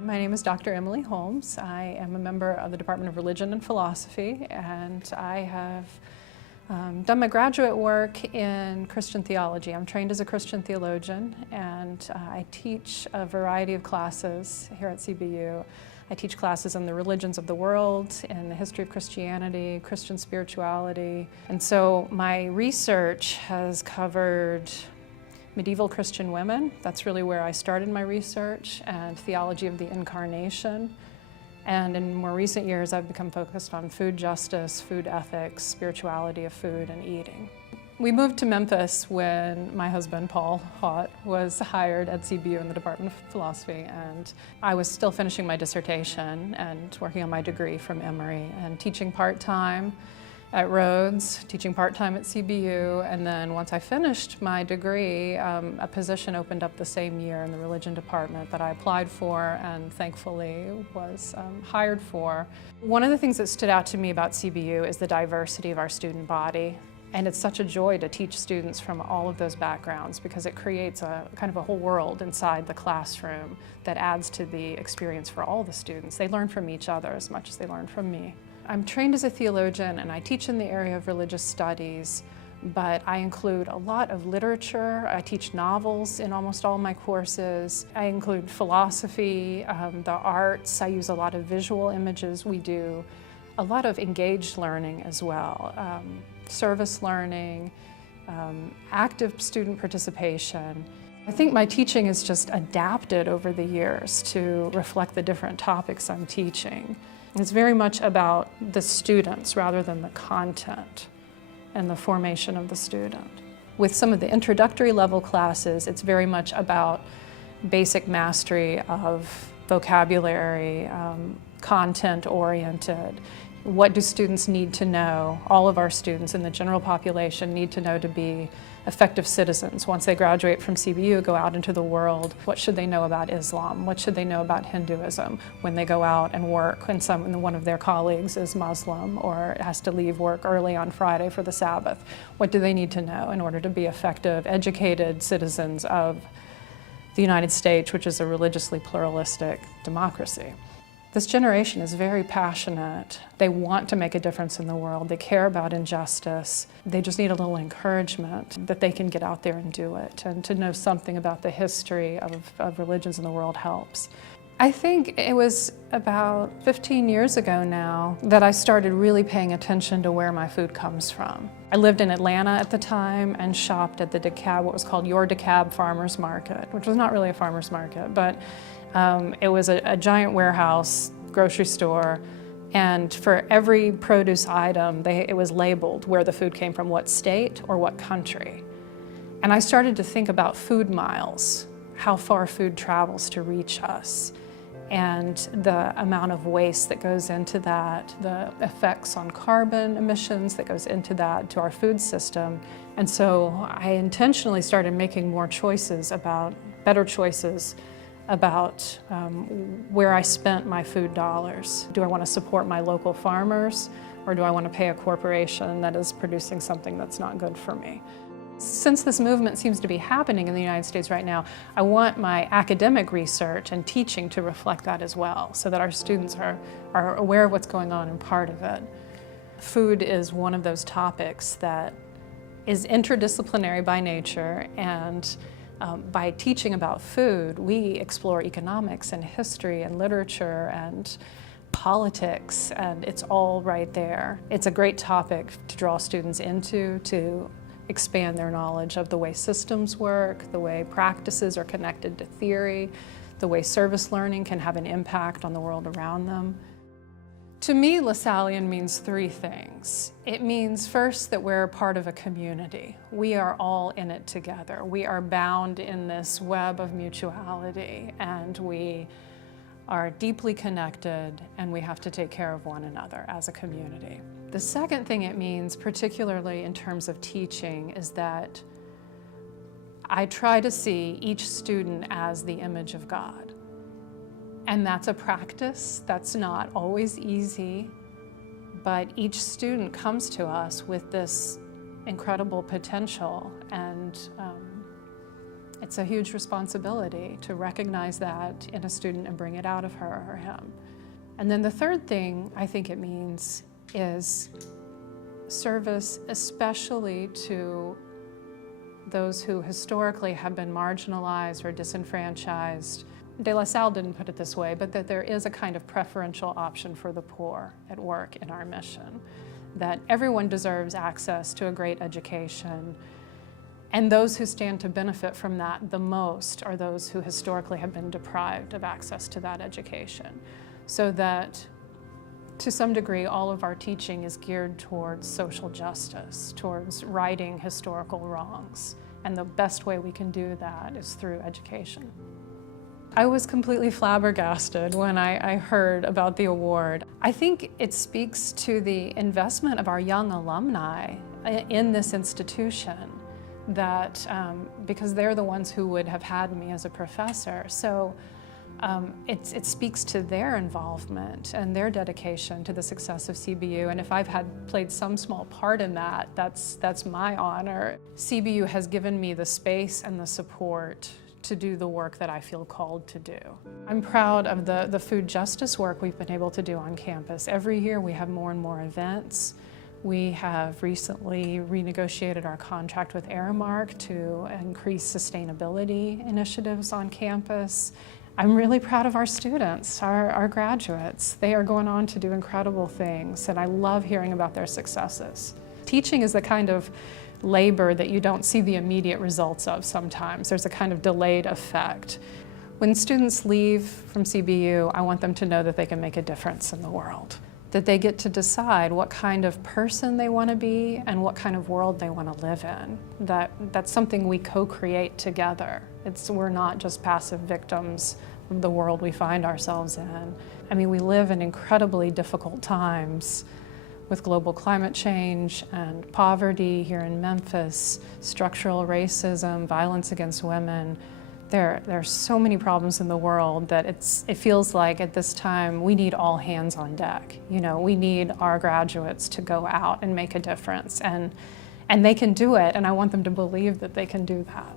My name is Dr. Emily Holmes. I am a member of the Department of Religion and Philosophy, and I have done my graduate work in Christian theology. I'm trained as a Christian theologian, and I teach a variety of classes here at CBU. I teach classes in the religions of the world, in the history of Christianity, Christian spirituality. And so my research has covered medieval Christian women. That's really where I started my research, and theology of the incarnation. And in more recent years, I've become focused on food justice, food ethics, spirituality of food and eating. We moved to Memphis when my husband, Paul Haught, was hired at CBU in the Department of Philosophy, and I was still finishing my dissertation and working on my degree from Emory and teaching part-time at Rhodes, teaching part-time at CBU, and then once I finished my degree, a position opened up the same year in the religion department that I applied for and thankfully was hired for. One of the things that stood out to me about CBU is the diversity of our student body. And it's such a joy to teach students from all of those backgrounds because it creates a kind of a whole world inside the classroom that adds to the experience for all the students. They learn from each other as much as they learn from me. I'm trained as a theologian and I teach in the area of religious studies, but I include a lot of literature. I teach novels in almost all my courses. I include philosophy, the arts. I use a lot of visual images. We do a lot of engaged learning as well. Service learning, active student participation. I think my teaching is just adapted over the years to reflect the different topics I'm teaching. It's very much about the students rather than the content and the formation of the student. With some of the introductory level classes, it's very much about basic mastery of vocabulary, content-oriented. What do students need to know? All of our students in the general population need to know to be effective citizens. Once they graduate from CBU, go out into the world. What should they know about Islam? What should they know about Hinduism when they go out and work and one of their colleagues is Muslim or has to leave work early on Friday for the Sabbath? What do they need to know in order to be effective, educated citizens of the United States, which is a religiously pluralistic democracy? This generation is very passionate. They want to make a difference in the world. They care about injustice. They just need a little encouragement that they can get out there and do it. And to know something about the history of religions in the world helps. I think it was about 15 years ago now that I started really paying attention to where my food comes from. I lived in Atlanta at the time and shopped at the DeKalb, what was called Your DeKalb Farmers Market, which was not really a farmer's market, but it was a giant warehouse, grocery store, and for every produce item, it was labeled where the food came from, what state or what country. And I started to think about food miles, how far food travels to reach us, and the amount of waste that goes into that, the effects on carbon emissions that goes into that, to our food system. And so I intentionally started making more choices better choices about where I spent my food dollars. Do I want to support my local farmers, or do I want to pay a corporation that is producing something that's not good for me? Since this movement seems to be happening in the United States right now, I want my academic research and teaching to reflect that as well, so that our students are aware of what's going on and part of it. Food is one of those topics that is interdisciplinary by nature, and by teaching about food, we explore economics and history and literature and politics, and it's all right there. It's a great topic to draw students into, to expand their knowledge of the way systems work, the way practices are connected to theory, the way service learning can have an impact on the world around them. To me, Lasallian means three things. It means first that we're part of a community. We are all in it together. We are bound in this web of mutuality, and we are deeply connected, and we have to take care of one another as a community. The second thing it means, particularly in terms of teaching, is that I try to see each student as the image of God. And that's a practice that's not always easy, but each student comes to us with this incredible potential and It's a huge responsibility to recognize that in a student and bring it out of her or him. And then the third thing I think it means is service, especially to those who historically have been marginalized or disenfranchised. De La Salle didn't put it this way, but that there is a kind of preferential option for the poor at work in our mission, that everyone deserves access to a great education, and those who stand to benefit from that the most are those who historically have been deprived of access to that education. So that, to some degree, all of our teaching is geared towards social justice, towards righting historical wrongs. And the best way we can do that is through education. I was completely flabbergasted when I heard about the award. I think it speaks to the investment of our young alumni in this institution, that because they're the ones who would have had me as a professor. So it speaks to their involvement and their dedication to the success of CBU. And if I've played some small part in that, that's my honor. CBU has given me the space and the support to do the work that I feel called to do. I'm proud of the food justice work we've been able to do on campus. Every year we have more and more events. We have recently renegotiated our contract with Aramark to increase sustainability initiatives on campus. I'm really proud of our students, our graduates. They are going on to do incredible things, and I love hearing about their successes. Teaching is the kind of labor that you don't see the immediate results of sometimes. There's a kind of delayed effect. When students leave from CBU, I want them to know that they can make a difference in the world, that they get to decide what kind of person they want to be and what kind of world they want to live in. That's something we co-create together. We're not just passive victims of the world we find ourselves in. I mean, we live in incredibly difficult times with global climate change and poverty here in Memphis, structural racism, violence against women. There are so many problems in the world that it feels like at this time we need all hands on deck. You know, we need our graduates to go out and make a difference, and they can do it, and I want them to believe that they can do that.